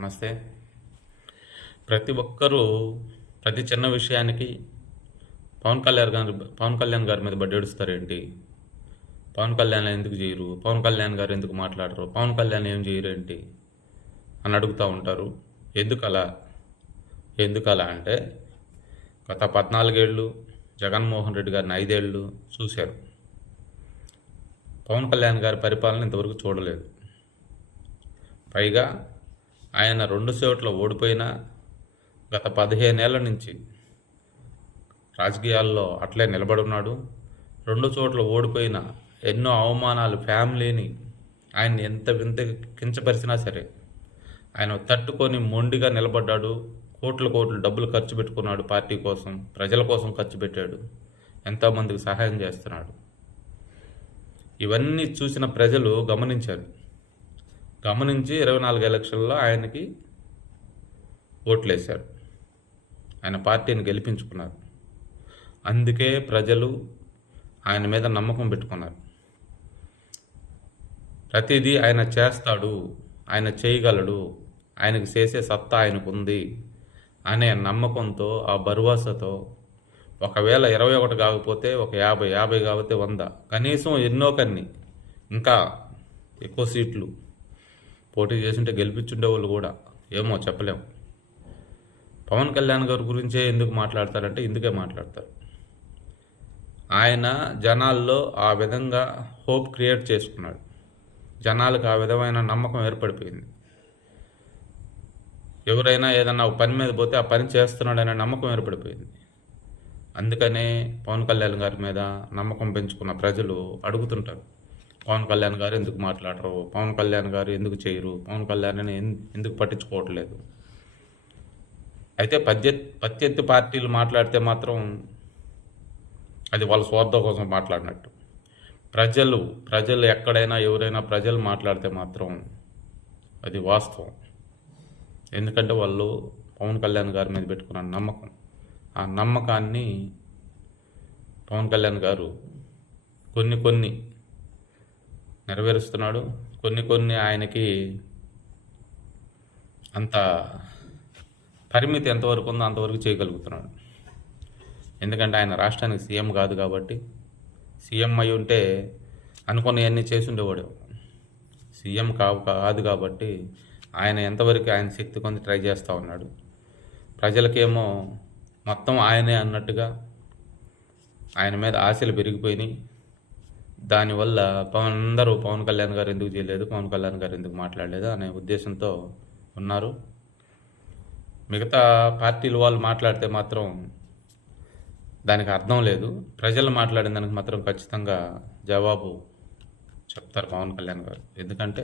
నమస్తే. ప్రతి ఒక్కరూ ప్రతి చిన్న విషయానికి పవన్ కళ్యాణ్ గారి మీద బడ్డేడుస్తారేంటి? పవన్ కళ్యాణ్ ఎందుకు చేయరు? పవన్ కళ్యాణ్ గారు ఎందుకు మాట్లాడరు? పవన్ కళ్యాణ్ ఏం చేయరేంటి అని అడుగుతూ ఉంటారు. ఎందుకలా? ఎందుకలా అంటే గత 14 ఏళ్ళు జగన్మోహన్ రెడ్డి గారిని 5 ఏళ్ళు చూశారు. పవన్ కళ్యాణ్ గారి పరిపాలన ఇంతవరకు చూడలేదు. పైగా ఆయన 2 చోట్ల ఓడిపోయినా గత 15 ఏళ్ల నుంచి రాజకీయాల్లో అట్లే నిలబడున్నాడు. 2 చోట్ల ఓడిపోయిన ఎన్నో అవమానాలు ఫ్యామిలీని ఆయన్ని ఎంత కించపరిచినా సరే ఆయన తట్టుకొని మొండిగా నిలబడ్డాడు. కోట్లు డబ్బులు ఖర్చు పెట్టుకున్నాడు, పార్టీ కోసం, ప్రజల కోసం ఖర్చు పెట్టాడు, ఎంతోమందికి సహాయం చేస్తున్నాడు. ఇవన్నీ చూసిన ప్రజలు గమనించారు. గమనించి 24 ఎలక్షన్లో ఆయనకి ఓట్లేశారు. ఆయన పార్టీని గెలిపించుకున్నారు. అందుకే ప్రజలు ఆయన మీద నమ్మకం పెట్టుకున్నారు. ప్రతిదీ ఆయన చేస్తాడు, ఆయన చేయగలడు, ఆయనకు చేసే సత్తా ఆయనకు ఉంది అనే నమ్మకంతో, ఆ భరోసాతో ఒకవేళ 21 కాకపోతే ఒక 50 కాకపోతే 100, కనీసం ఎన్నో కన్ని ఇంకా ఎక్కువ సీట్లు పోటీ చేసింటే గెలిపించుండేవాళ్ళు కూడా, ఏమో చెప్పలేము. పవన్ కళ్యాణ్ గారి గురించే ఎందుకు మాట్లాడతారంటే ఇందుకే మాట్లాడతారు. ఆయన జనాల్లో ఆ విధంగా హోప్ క్రియేట్ చేసుకున్నాడు. జనాలకు ఆ విధమైన నమ్మకం ఏర్పడిపోయింది. ఎవరైనా ఏదన్నా ఒక పని మీద పోతే ఆ పని చేస్తున్నాడనే నమ్మకం ఏర్పడిపోయింది. అందుకనే పవన్ కళ్యాణ్ గారి మీద నమ్మకం పెంచుకున్న ప్రజలు అడుగుతుంటారు, పవన్ కళ్యాణ్ గారు ఎందుకు మాట్లాడరు? పవన్ కళ్యాణ్ గారు ఎందుకు చేయరు? పవన్ కళ్యాణ్ని ఎందుకు పట్టించుకోవట్లేదు? అయితే ప్రత్యర్థి పార్టీలు మాట్లాడితే మాత్రం అది వాళ్ళ స్వార్థం కోసం మాట్లాడినట్టు. ప్రజలు ఎక్కడైనా ఎవరైనా ప్రజలు మాట్లాడితే మాత్రం అది వాస్తవం. ఎందుకంటే వాళ్ళు పవన్ కళ్యాణ్ గారి మీద పెట్టుకున్న నమ్మకం, ఆ నమ్మకాన్ని పవన్ కళ్యాణ్ గారు కొన్ని నెరవేరుస్తున్నాడు. కొన్ని ఆయనకి అంత పరిమితి ఎంతవరకు ఉందో అంతవరకు చేయగలుగుతున్నాడు. ఎందుకంటే ఆయన రాష్ట్రానికి సీఎం కాదు కాబట్టి. సీఎం అయి ఉంటే అనుకున్నవన్నీ చేసి ఉండేవాడు. సీఎం కాదు కాబట్టి ఆయన ఎంతవరకు ఆయన శక్తి కొంత ట్రై చేస్తూ ఉన్నాడు. ప్రజలకేమో మొత్తం ఆయనే అన్నట్టుగా ఆయన మీద ఆశలు పెరిగిపోయినాయి. దానివల్ల అందరూ పవన్ కళ్యాణ్ గారు ఎందుకు చేయలేదు, పవన్ కళ్యాణ్ గారు ఎందుకు మాట్లాడలేదు అనే ఉద్దేశంతో ఉన్నారు. మిగతా పార్టీల వాళ్ళు మాట్లాడితే మాత్రం దానికి అర్థం లేదు. ప్రజలు మాట్లాడిన దానికి మాత్రం ఖచ్చితంగా జవాబు చెప్తారు పవన్ కళ్యాణ్ గారు. ఎందుకంటే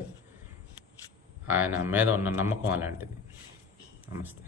ఆయన మీద ఉన్న నమ్మకం అలాంటిది. నమస్తే.